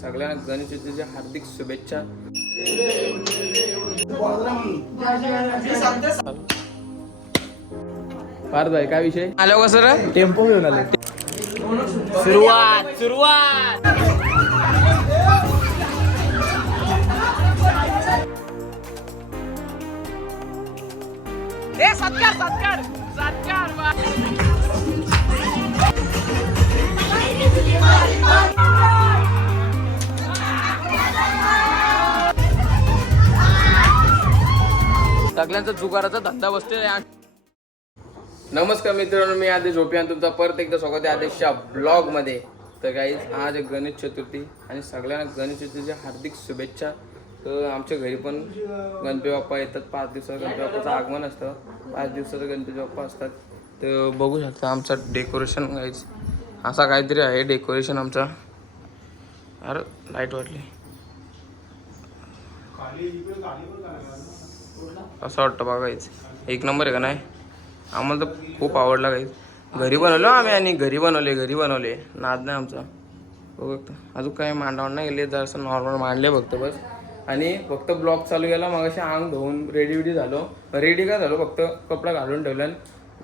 सगळ्यांना गणेश चतुर्थीच्या हार्दिक शुभेच्छा. पार्थ भाई काय विषय? आलो का सर? टेम्पो घेऊन आले. सुरुवात सुरुवात. सगळ्यांचा जुगाराचा धंदा बसतोय नमस्कार मित्रांनो मी आदेश झोपी आणि तुमचा परत एकदा स्वागत आहे आदेशच्या ब्लॉगमध्ये. तर काही आज गणेश चतुर्थी आणि सगळ्यांना गणेश चतुर्थीच्या हार्दिक शुभेच्छा. तर आमच्या घरी पण गणपती बाप्पा येतात. पाच दिवसाचं गणपती बाप्पाचं आगमन असतं. पाच दिवसाचं गणपती बाप्पा असतात. तर बघू शकता आमचा डेकोरेशन गाईच असा काहीतरी आहे डेकोरेशन आमचा. अरे लाइट वाटली. असं वाटतं बघायच एक नंबर आहे का नाही? आम्हाला तर खूप आवडला काही घरी बनवलो आम्ही आणि घरी बनवले घरी बनवले. नाद नाही आमचा. बघू अजून काही मांडावर नाही गेले जरासं नॉर्मल मांडले फक्त बस. आणि फक्त ब्लॉक चालू केला मग असे अंग धुवून रेडी बिडी झालो. रेडी काय झालो फक्त कपडा घालून ठेवला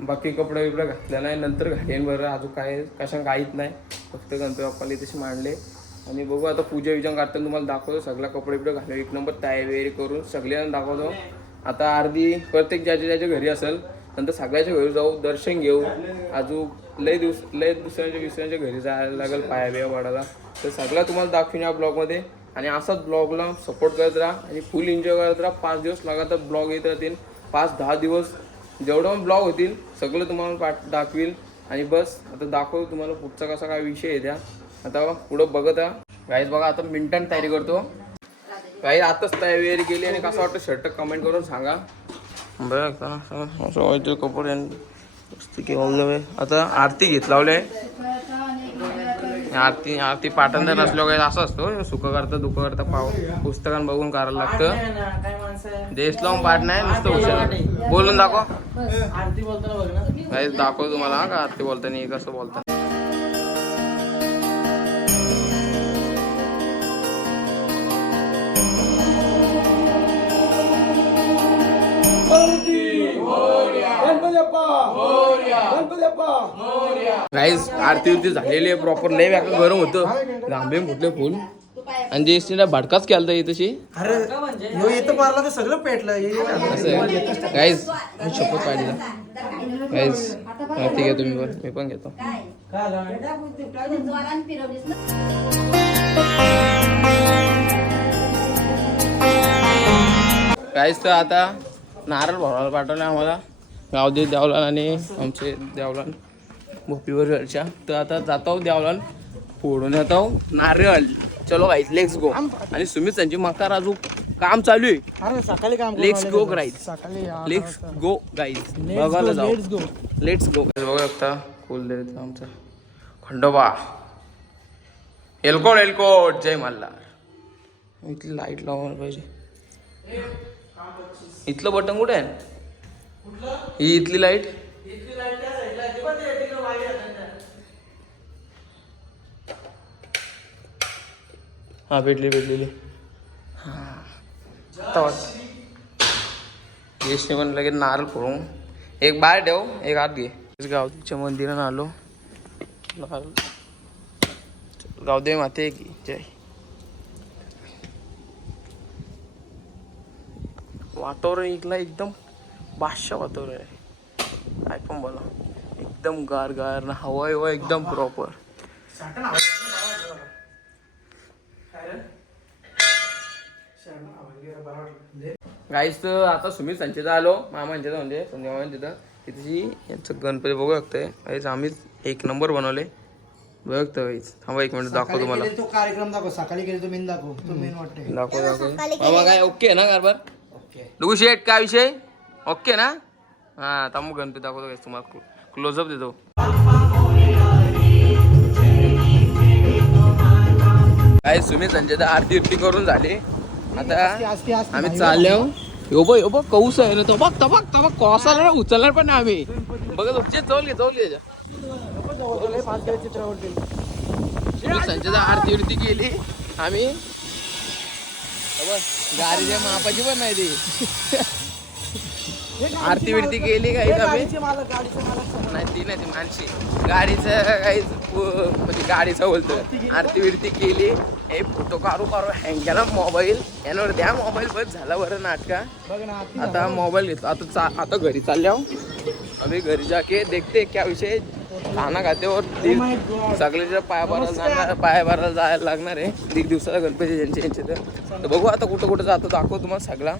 बाकी कपडे बिपडा घातल्या नाही. नंतर घालेन बरं अजून काय कशा काहीच नाही. फक्त गणपती बाप्पाला तसे मांडले. आणि बघू आता पूजा विजा करताना तुम्हाला दाखवतो सगळा कपडे बिपडे घालून. एक नंबर तयारी करून सगळ्यांना दाखवतो. आता अर्धी प्रत्येक ज्याच्या ज्याच्या घरी असेल नंतर सगळ्याच्या घरी जाऊ दर्शन घेऊ. अजून लय दिवस लय दुसऱ्यांच्या विसऱ्यांच्या घरी जायला लागेल पाया बिया वाढायला. तर सगळं तुम्हाला दाखवून या ब्लॉगमध्ये. आणि असाच ब्लॉगला सपोर्ट करत राहा आणि फुल एन्जॉय करत राहा. पाच दिवस लगातार ब्लॉग येत राहतील. पाच दहा दिवस जेवढं ब्लॉग होतील सगळं तुम्हाला पाठ दाखवील. आणि बस आता दाखवतो तुम्हाला पुढचा कसा काय विषय आहे त्या. आता पुढं बघत राहा. गाईज बघा आता मिनिटांनी तयारी करतो. काही आताच तयारी केली आणि कसं वाटतं शर्ट कमेंट करून सांगा. बरं का असं व्हायचं कपडे मस्त ऑल द वे आता आरती घेत लावले आरती आरती पाठांतर नसलो काही असं असतो सुख करता दुःख करता पाव पुस्तकां बघून करायला लागतं. देश लावून पाठ नाही नुसतं हुशार. बोलून दाखव. आरती बोलताना बघ ना. काही दाखव तुम्हाला हा का आरती बोलताना कसं बोलता गाईज आरती उरती झालेली आहे प्रॉपर लय व्याका गरम होतं. लांबे फुटले फुल. आणि जे एसटीला भडकाच केलता ही तशी. अरे ह्यो येतं पारला तर सगळं पेटलं. असं गाईज मी शपथ काढला गाईज आरती घ्या तुम्ही पण. मी पण घेतो. गाईज तर आता नारळ भरायला पाठवलं आम्हाला. गावदेव द्यावलान आणि आमचे द्यावलान भोपीवर घरच्या. तर आता जातो द्यावलान फोडून येतो नारळ. चलो गाईज लेट्स गो आणि सुमित संजी मकार अजून काम चालू आहे. अरे सकाळी काम लेट्स गो. गाईज सकाळी लेट्स गो गाईज बघायला जाऊ. let's go. लेट्स गो बघू शकता फुल देत आमचा. खंडोबा. एलकोट एलकोट जय मल्हार. इथली लाइट लावायला पाहिजे. इथलं बटन कुठे आहे? ही इथली लाइट हा भेटली भेटलेली. हा. यशने पण लगेच नारळ फोडून एक बाहेर ठेव एक आत घे. गावदेवीच्या मंदिरात आलो. गावदेवी माते की जय. वातावरण इथलं एकदम बादशा वातावरण आहे. काय पण बोला. एकदम गार गार ना हवा हवा एकदम प्रॉपर गाईस तर आता सुमित संचेत आलो. मामांच्या म्हणजे संजय मामा तिथं. तिथेची यांचं गणपती बघू शकतोय. गाईस आम्हीच एक नंबर बनवले. बघू शकतो गाईस थांबा एक मिनिट दाखव तुम्हाला. तो कार्यक्रम दाखव. सकाळी केले तो मेन दाखव. तो मेन वाटते दाखव दाखव. काय ओके ना कारभार? लघु शेट काय विषय? ओके ना? हा थांबू गणपती दाखवतो तुम्हाला. क्लोजअप देतो. काय सुमित संजय आरती उरती करून झाली. आता आम्ही चाललो. यो बघ यो बघ कौस आहे ना तो. बघ तो बघ तो बघ कौसाला उचलणार पण आम्ही. बघत उपचे चौल घे चौल घे पाच केले चित्रावरती संजय आरती बिरती केली. आम्ही बघ, गाडीच्या मापाची पण नाही ती. आरती बिरती केली काही नाही ती नाही ती माणशी गाडीचं काही म्हणजे गाडीचं बोलतो आरती बिरती केली. हे फोटो काढू काढू. हँग केला मोबाईल यावर द्या मोबाईल बस झाला बरं नाटका. आता मोबाईल घेतला. आता चा आता घरी चालले आहो अभी घरी जाके देखते क्या विषय. खाना खाते God. सगळ्याच्या पाया भरायला जाणार पाया भरायला जायला लागणार आहे. दीड दिवसाचा गणपती ज्यांचे यांचे तर. बघू आता कुठं कुठं जातो दाखव तुम्हाला सगळा.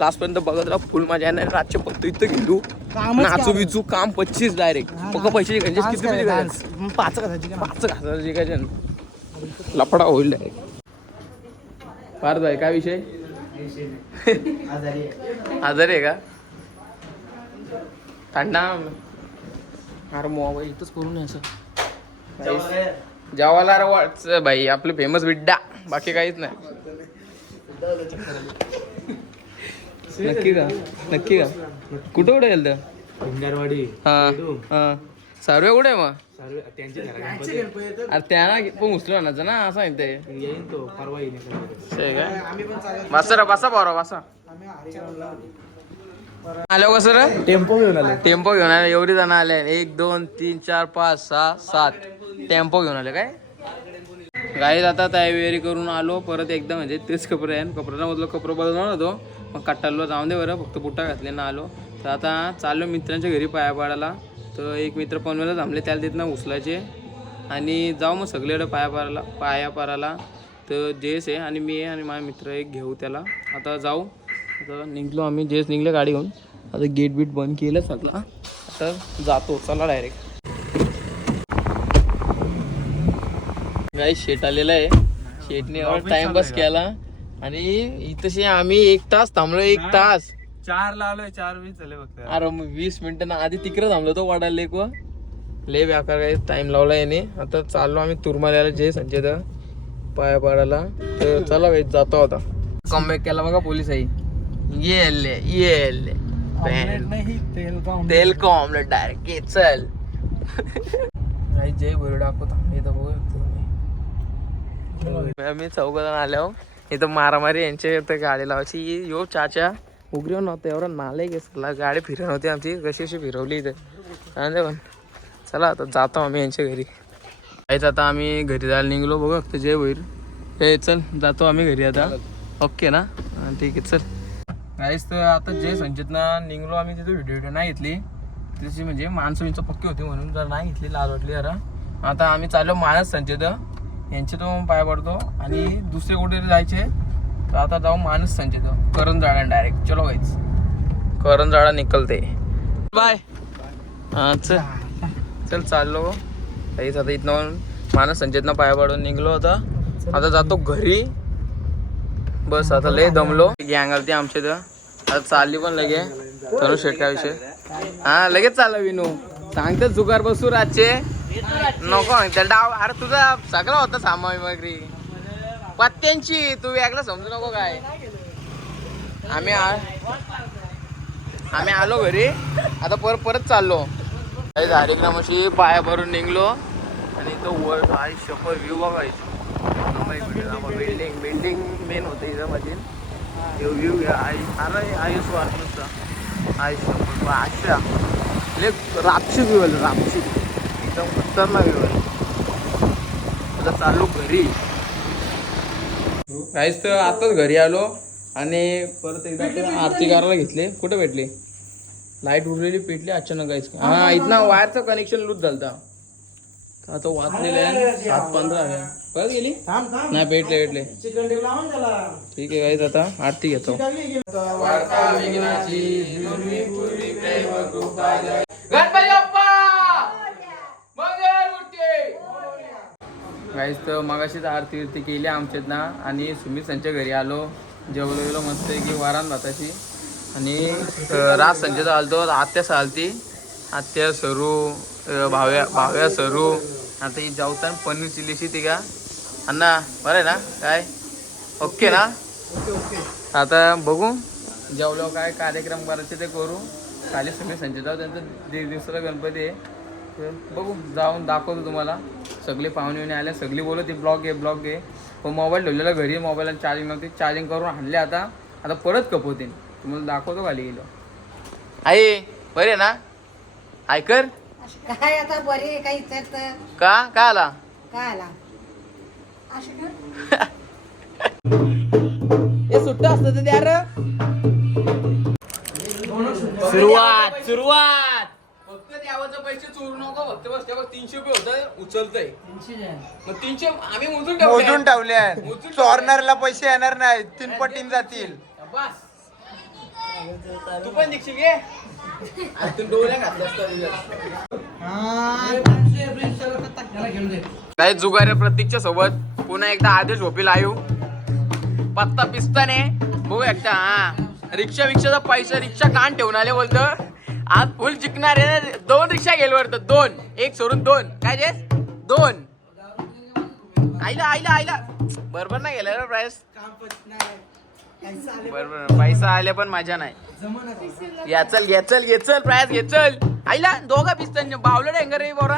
लास्टपर्यंत बघत राहा फुल मजा येणार रातचे फक्त इथं गेलो. नाचू? बिचू काम पच्चीस डायरेक्ट पक्क पैसे किती पैसे पाच पाच हजार जिकायचे लफडा होईल डायरेक्ट पार्थ भाई काय विषय? आजारी आहे. का? थंडा अरे मोबाईल इथंच करून असं. जेवायला अरे वाच भाई आपलं फेमस विड्डा बाकी काहीच नाही. नक्की का? नक्की का? कुठं कुठं गेलं भिंगारवाडी. हा हा. सर्वे कुठे आहे मग? अरे त्यांना पण उचलून आणायचं ना असं आहे ते येईन तो परवा बसा रे बसा बरं बसा. आलो कसं रे टेम्पो घेऊन आले. टेम्पो घेऊन आले. एवढी जण आले. एक दोन तीन चार पाच सहा सात. टेम्पो घेऊन आले काय? गाईत आता तयारी करून आलो. परत एकदा म्हणजे तेच कपडे आहे कपड्याला मधलं कपडं बदलणार होतो. मग कट्टालो जाऊन दे बरं. फक्त बुट्टा घातले ना आलो. तर आता चाललो मित्रांच्या घरी पाया पाडायला तर एक मित्र पनवेला थांबले. त्याला तिथनं उचलायचे. आणि जाऊ मग सगळीकडे पाया पाडायला पाया पाडायला तर जेस आहे आणि मी आहे आणि माझा मित्र एक घेऊ त्याला. आता जाऊ. निघलो आम्ही जेस निघले गाडी घेऊन आता गेट बीट बंद केलं सगळं. आता जातो चला डायरेक्ट काही शेट आलेला आहे. शेटने टाइमपास केला. आणि इथंशी आम्ही एक तास थांबलो एक तास. चार लावलोय चार वीस झाले फक्त. अरे मग वीस मिनिटं ना आधी तिकडे थांबलो तो वाडायला लेक लय व्याकार काही टाइम लावला याने. आता चाललो आम्ही तुरमाल्याला जे संजय पाया पाडायला तर चला जातो आता. कमबॅक केला बघा पोलीस आई. येले येले नाही तेल का तेल को ऑमलेट डायरेक्ट ये चल। काही जय इथं बघू शकतो तुम्ही मी चौघजण आलो. इथं मारामारी यांच्या इथं गाडी लावायची. यो चाचा. उघडीवर नव्हतं एवढा नाले घेतला गाडी फिरवून होती आमची. कशी कशी फिरवली इथं. चांगलं पण. चला आता जातो आम्ही यांच्या घरी. काहीच आता आम्ही घरी जायला निघलो. बघू फक्त जय भैर हे चल जातो आम्ही घरी आता. ओके ना? ठीक आहे चल. काहीच तर आता जे संचितनं निघलो आम्ही तिथे व्हिडिओ व्हिडिओ नाही घेतली. त्याची म्हणजे माणसं विंच पक्की होती म्हणून जर नाही घेतली लाज वाटली जरा. आता आम्ही चाललो मानस संचित. यांचे तो पाय पडतो आणि दुसरे कुठे जायचे. तर आता जाऊ मानस संचित. करण डायरेक्ट चलो व्हायच करण जाळा निकलते. बाय हा चल. चल चाललो. काहीच आता इथनं मानस संचितनं पाया पडून निघलो आता. आता जातो घरी. बस आता लय दमलो. गँग आलती आमच्या इथं. आता चालली पण लगे. तनु शेट विषय हा लगेच चाललं विनू. सांगते जुगार बसू रातचे. नको त्या डाव अरे तुझा सगळा होता सामग्री पत्त्यांची तू वेगळं समजू नको काय. आम्ही आ- आम्ही आलो घरी. आता परत परत चाललो. काही कार्यक्रमाशी पाया भरून निघलो. आणि तो वर आई शपर व्ह्यू बघायची. बिल्डिंग बिल्डिंग मेन होते इथं मधील व्ह्यू व्ह्यू घ्या. आई अरे आयुष आई शपर आशा ले रापशी व्ह्यू आहे रापशी एकदम खतरनाक व्ह्यू आहे आता चाललो घरी. काहीच तर आताच घरी आलो आणि परत एकदा ते आरती करायला घेतले. कुठे भेटले? लाइट उरलेली पेटली अचानक काहीच हा इथनं वायरचं कनेक्शन लूज झालता. आता वाचलेले आहे. सात पंधरा आहे. परत गेली? थांब थांब. नाही पेटले पेटले चिकन टिक लावून त्याला. ठीक आहे काहीच आता आरती घेतो. गणपती बाप्पा! गाईस तर मगाशीच आरती विरती केली आमच्यात ना आणि सुमित त्यांच्या घरी आलो. जेवलो गेलो मस्त की वारान भाताची. आणि रात संजय आलतो आत्या चालती आत्या सरू भाव्या भाव्या सरू. आता ही जाऊताना पनीर चिल्लीची ती का? अण्णा बरं आहे ना? काय? ओके ना? आता बघू. जेवलो काय कार्यक्रम करायचे ते करू. खाली सगळे संजय जाऊ त्यांचा दीड दिवसाचा गणपती आहे. तर बघू जाऊन दाखवतो तुम्हाला. सगळे पाहुणे बिवणे आले. सगळी बोलत ती ब्लॉग घे ब्लॉग घे पण मोबाईल ठेवलेला घरी मोबाईलला चार्जिंग नव्हती चार्जिंग करून आणले आता. आता परत कपवतील. तुम्हाला दाखवतो खाली गेलो. आई बरे ना? ऐकर काय आता बरे काही इथं का? का आला? काय आला? हे सुट्ट असतं तर द्या सुरुवात सुरुवात. फक्त द्यावाचं पैसे चोरू नको फक्त बस त्या तीनशे रुपये होतं उचलतय. मग तीनशे आम्ही मोजून ठेवले. मोजून ठेवले मोजून पैसे येणार नाही तीन पटीन जातील. बस. तू पण दीक्षित घे. तू डोळ्या घातलं असतं काय जुगारे प्रतीकच्या सोबत पुन्हा एकदा आधी झोपी लाईव पत्ता पिस्ताने. बघू एकदा हा. रिक्षा विक्षाचा पैसा रिक्षा कान ठेवून आले बोलतो. आज फुल जिंकणार आहे ना. दोन रिक्षा गेले वाटतं. दोन. एक सोडून दोन. काय जे दोन. आईला आईला आईला. बरोबर नाही गेलं ना प्राईस बरोबर. पैसा आले पण माझ्या नाही. याचल चल घे चल घे चल घे चल. आईला दोघा पिस्तान. बावलं डेंगर रे बोरा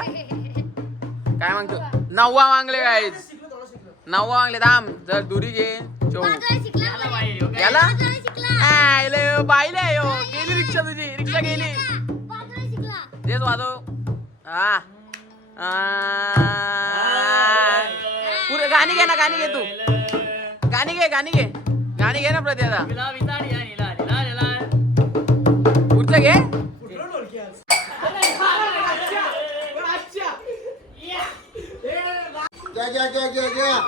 काय म्हणतो? नववा मागले काय नववा मागले थांब जर दुरी घे. चौ याला आयले यो, बाईले यो गेली रिक्षा तुझी रिक्षा गेली. तेच वाजव. हा. आ. पुरे गाणी घे ना गाणी घे तू. गाणी घे गाणी घे. गाणी घे ना प्रति आता. पुढचं घे. घ्या घ्या घ्या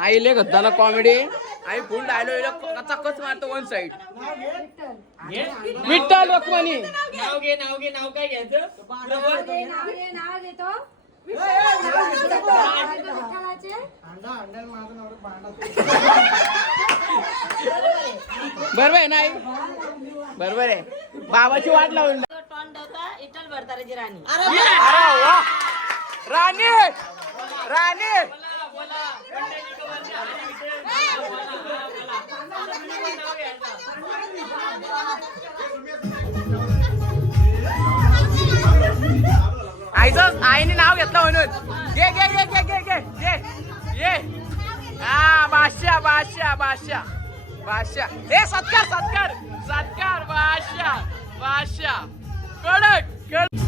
आईले घताना कॉमेडी आई फुल डायलॉग कचा कच मारतो वन साइड विठ्ठल लक्ष्मणी नाव घे नाव घे नाव काय घ्यायचं? बरोबर आहे नाही बरोबर आहे. बाबाची वाट लावून अरे वा. राणी! राणी! आईचं आईने नाव घेतलं म्हणून. घे घे घे घे घे घे घे. ये. हा बादशा बादशा बादशा बादशा हे सत्कार सत्कार. सत्कार बादशा बादशा कडक कडक.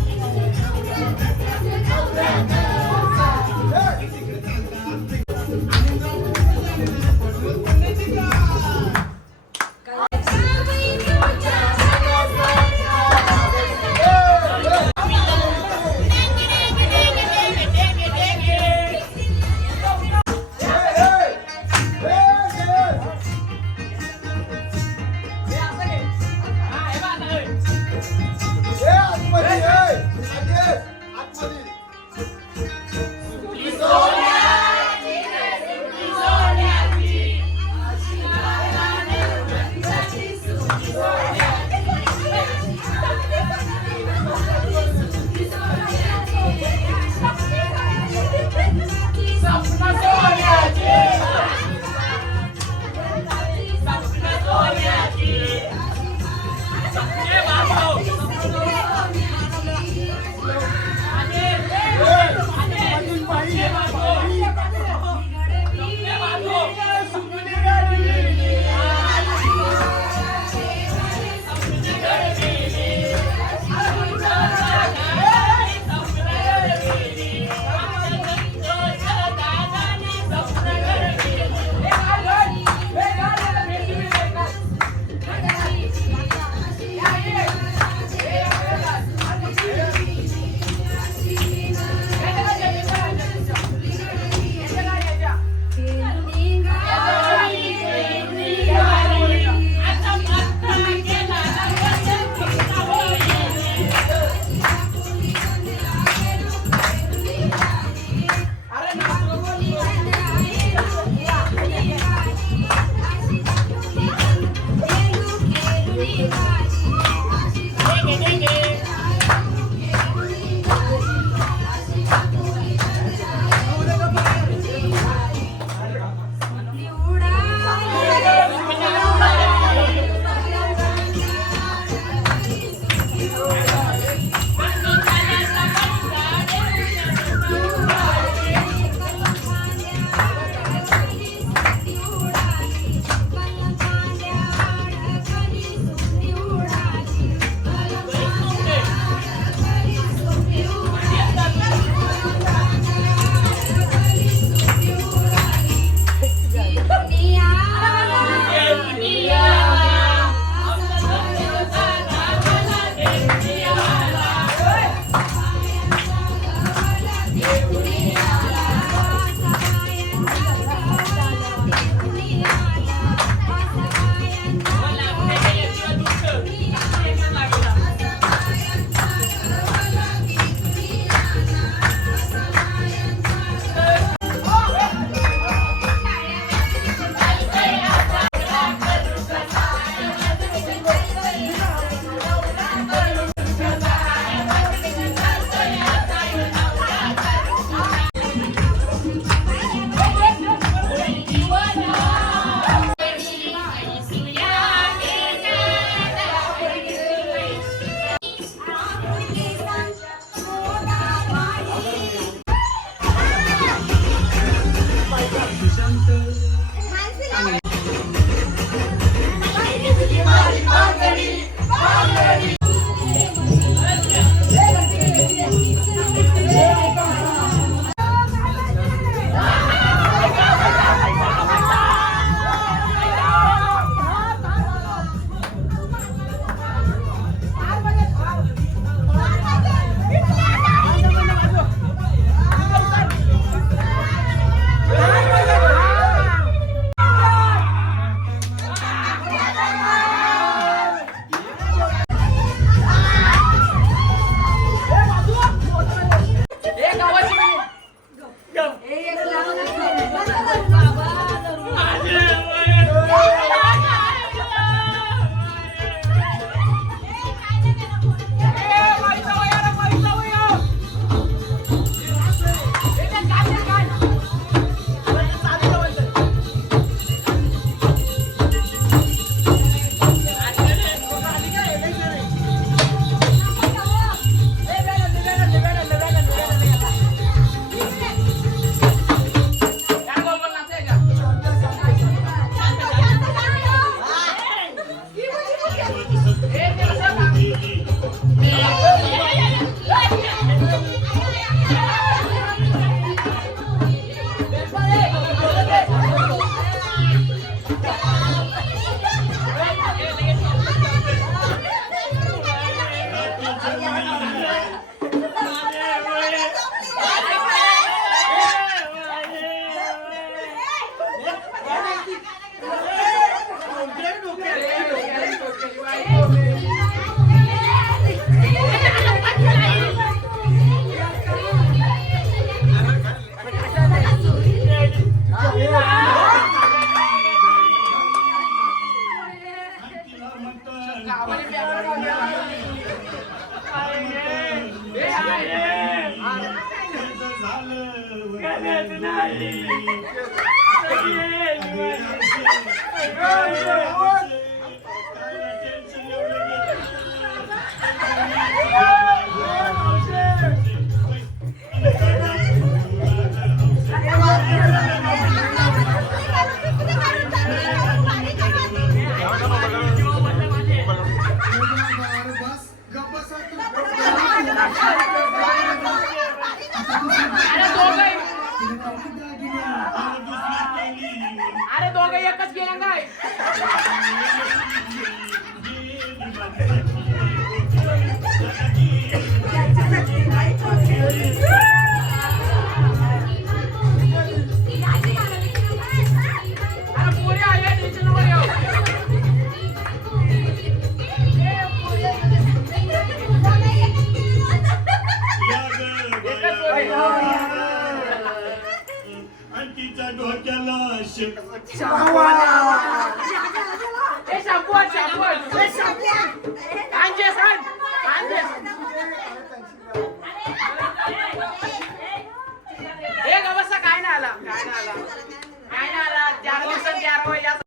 Yeah.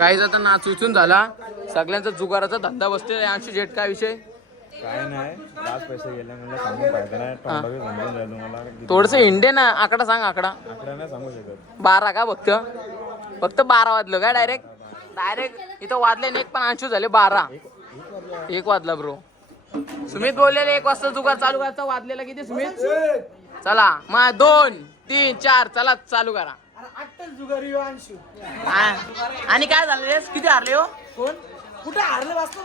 काहीच आता नाच उचून झाला. सगळ्यांचा जुगाराचा धंदा आहे. आमची जेट काय विषय? काय नाही. जास्त पैसे गेले मला सांगून फायदा नाही. तोंडावी समजून जाईल तुम्हाला. किती- थोडस इंडियन आकडा सांग आकडा. आकडा नाही सांगू शकत. बारा का फक्त? फक्त बारा वाजलं का डायरेक्ट डायरेक्ट इथं वाजले नाही पण अंशू झाले बारा. एक वाजला ब्रो सुमित बोललेले एक वाजता जुगार चालू करायचा. वाजलेला किती सुमित? चला. मग दोन तीन चार. चला चालू करा. हो हा. आणि काय झालं रे? किती हारले हो? कोण? कुठे हारलं वाचतो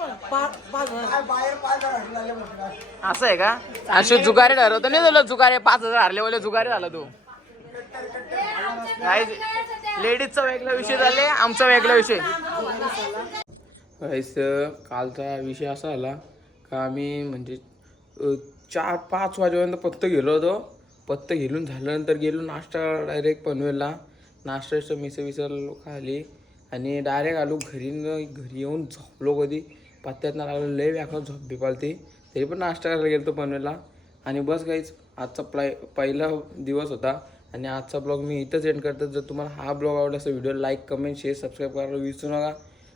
बाहेर पाच बसला. असं आहे का? अंशू जुगारे ठरवतो. नाही तुला जुगारे पाच हजार हारले बोले जुगारे झाला तू. लेडीजचा वेगळा विषय झाले आमचा वेगळा विषय. गाईस कालचा विषय असा आला का आम्ही म्हणजे अ, चार पाच वाजेपर्यंत पत्त गेलो होतो. पत्त घेऊन झाल्यानंतर गेलो नाश्ता डायरेक्ट पनवेलला. नाश्ता मिसळ विसळ खाली आणि डायरेक्ट आलो घरी न- घरी येऊन झोपलो कधी. पत्त्यातनं लागलो लय व्याखा झोप बिपालती. तरी पण नाश्ता करायला गेलो होतो पनवेलला. आणि बस काहीच आजचा प्लाय पहिला दिवस होता. आणि आजचा ब्लॉग मी इथंच एंड करतो. जर तुम्हाला हा ब्लॉग आवडला असेल video like comment share subscribe करायला विसरू नका.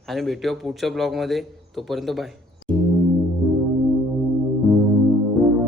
आणि भेटूया पुढच्या ब्लॉगमध्ये. तोपर्यंत बाय